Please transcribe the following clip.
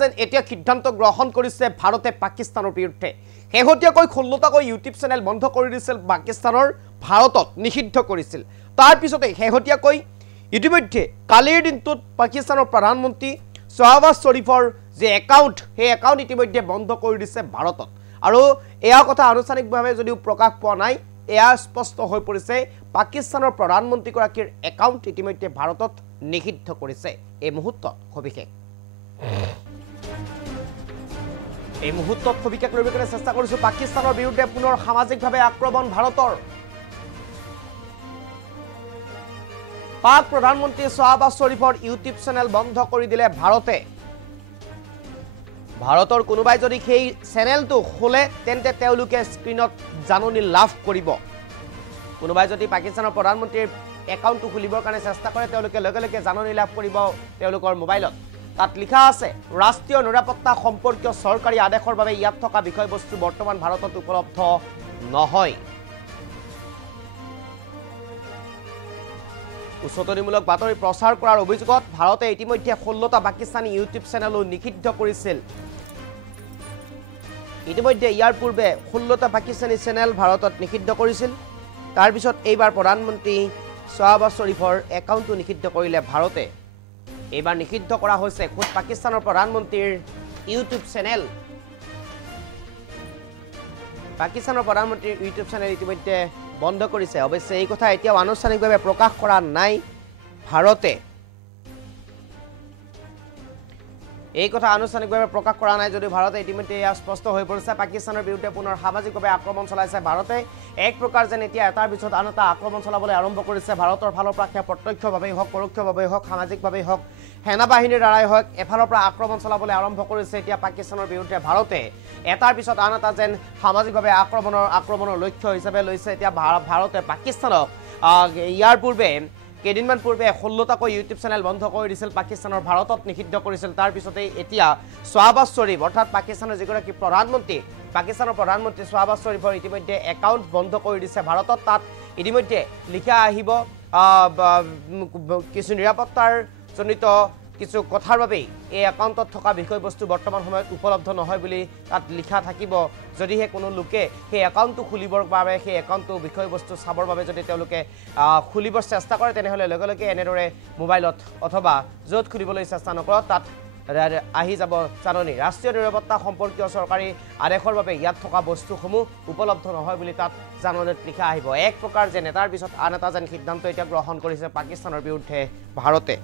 যেন এতিয়া সিদ্ধান্ত গ্ৰহণ কৰিছে ভাৰতে পাকিস্তানৰ বিৰুদ্ধে শেহতীয়াকৈ 16টাকৈ ইউটিউব চেনেল বন্ধ কৰি দিছিল পাকিস্তানৰ ভাৰতত নিষিদ্ধ কৰিছিল তাৰ পিছতে শেহতীয়াকৈ ইতিমধ্যে কালিৰ দিনটোত পাকিস্তানৰ প্ৰধানমন্ত্ৰী শাহবাজ শৰীফৰ যে একাউণ্ট সেই একাউণ্ট ইতিমধ্যে বন্ধ কৰি দিছে ভাৰতত আৰু এয়া কথা আনুষ্ঠানিকভাৱে যদিও প্ৰকাশ পোৱা নাই এয়া স্পষ্ট হৈ পৰিছে পাকিস্তানৰ প্ৰধানমন্ত্ৰীগৰাকীৰ একাউণ্ট ইতিমধ্যে ভাৰতত নিষিদ্ধ কৰিছে এই মুহূৰ্তত সবিশেষ লৈ চেষ্টা কৰিছো পাকিস্তানৰ বিৰুদ্ধে পুনৰ সামাজিকভাৱে আক্ৰমণ ভাৰতৰ পাক প্ৰধানমন্ত্ৰী শাহবাজ শৰীফৰ ইউটিউব চেনেল বন্ধ কৰি দিলে ভাৰতে ভাৰতৰ কোনোবাই যদি সেই চেনেলটো খোলে তেন্তে তেওঁলোকে স্ক্ৰিনত জাননী লাভ কৰিব কোনোবাই যদি পাকিস্তানৰ প্ৰধানমন্ত্ৰীৰ একাউণ্টটো খুলিবৰ কাৰণে চেষ্টা কৰে তেওঁলোকে লগে লগে জাননী লাভ কৰিব তেওঁলোকৰ মোবাইলত তাত লিখা আছে ৰাষ্ট্ৰীয় নিৰাপত্তা সম্পৰ্কীয় চৰকাৰী আদেশৰ বাবে ইয়াত থকা বিষয়বস্তু বৰ্তমান ভাৰতত উপলব্ধ নহয় উচতনিমূলক বাতৰি প্ৰচাৰ কৰাৰ অভিযোগত ভাৰতে ইতিমধ্যে 16টা পাকিস্তানী ইউটিউব চেনেলো নিষিদ্ধ কৰিছিল ইতিমধ্যে ইয়াৰ পূৰ্বে 16টা পাকিস্তানী চেনেল ভাৰতত নিষিদ্ধ কৰিছিল তাৰ পিছত এইবাৰ প্ৰধানমন্ত্ৰী শাহবাজ শৰীফৰ একাউণ্টটো নিষিদ্ধ কৰিলে ভাৰতে এইবাৰ নিষিদ্ধ কৰা হৈছে খুদ পাকিস্তানৰ প্ৰধানমন্ত্ৰীৰ ইউটিউব চেনেল পাকিস্তানৰ প্ৰধানমন্ত্ৰীৰ ইউটিউব চেনেল ইতিমধ্যে বন্ধ কৰিছে অৱশ্যে এই কথা এতিয়াও আনুষ্ঠানিকভাৱে প্ৰকাশ কৰা নাই ভাৰতে এই কথা আনুষ্ঠানিকভাৱে প্ৰকাশ কৰা নাই যদি ভাৰতে ইতিমধ্যে এয়া স্পষ্ট হৈ পৰিছে পাকিস্তানৰ বিৰুদ্ধে পুনৰ সামাজিকভাৱে আক্ৰমণ চলাইছে ভাৰতে এক প্ৰকাৰ যেন এতিয়া এটাৰ পিছত আন এটা আক্ৰমণ চলাবলৈ আৰম্ভ কৰিছে ভাৰতৰ ফালৰ পৰা প্ৰত্যক্ষভাৱেই হওক পৰোক্ষভাৱেই হওক সামাজিকভাৱেই হওক সেনাবাহিনীৰ দ্বাৰাই হওক এফালৰ পৰা আক্ৰমণ চলাবলৈ আৰম্ভ কৰিছে এতিয়া পাকিস্তানৰ বিৰুদ্ধে ভাৰতে এটাৰ পিছত আন এটা যেন সামাজিকভাৱে আক্ৰমণৰ লক্ষ্য হিচাপে লৈছে এতিয়া ভাৰতে পাকিস্তানক ইয়াৰ পূৰ্বে কেইদিনমান পূৰ্বে 16টাকৈ ইউটিউব চেনেল বন্ধ কৰি দিছিল পাকিস্তানৰ ভাৰতত নিষিদ্ধ কৰিছিল তাৰ পিছতে এতিয়া শাহবাজ শৰীফ অৰ্থাৎ পাকিস্তানৰ যিগৰাকী প্ৰধানমন্ত্ৰী পাকিস্তানৰ প্ৰধানমন্ত্ৰী শাহবাজ শৰীফৰ ইতিমধ্যে একাউণ্ট বন্ধ কৰি দিছে ভাৰতত তাত ইতিমধ্যে লিখা আহিব কিছু নিৰাপত্তাৰ জনিত কিছু কথাৰ বাবে এই একাউণ্টত থকা বিষয়বস্তু বৰ্তমান সময়ত উপলব্ধ নহয় বুলি তাত লিখা থাকিব যদিহে কোনো লোকে সেই একাউণ্টটো খুলিবৰ বাবে সেই একাউণ্টটো বিষয়বস্তু চাবৰ বাবে যদি তেওঁলোকে খুলিবৰ চেষ্টা কৰে তেনেহ'লে লগে লগে এনেদৰে মোবাইলত অথবা য'ত খুলিবলৈ চেষ্টা নকৰক তাত আহি যাব জাননী ৰাষ্ট্ৰীয় নিৰাপত্তা সম্পৰ্কীয় চৰকাৰী আদেশৰ বাবে ইয়াত থকা বস্তুসমূহ উপলব্ধ নহয় বুলি তাত জাননীত লিখা আহিব এক প্ৰকাৰ যেন এটাৰ পিছত আন এটা যেন সিদ্ধান্ত এতিয়া গ্ৰহণ কৰিছে পাকিস্তানৰ বিৰুদ্ধে ভাৰতে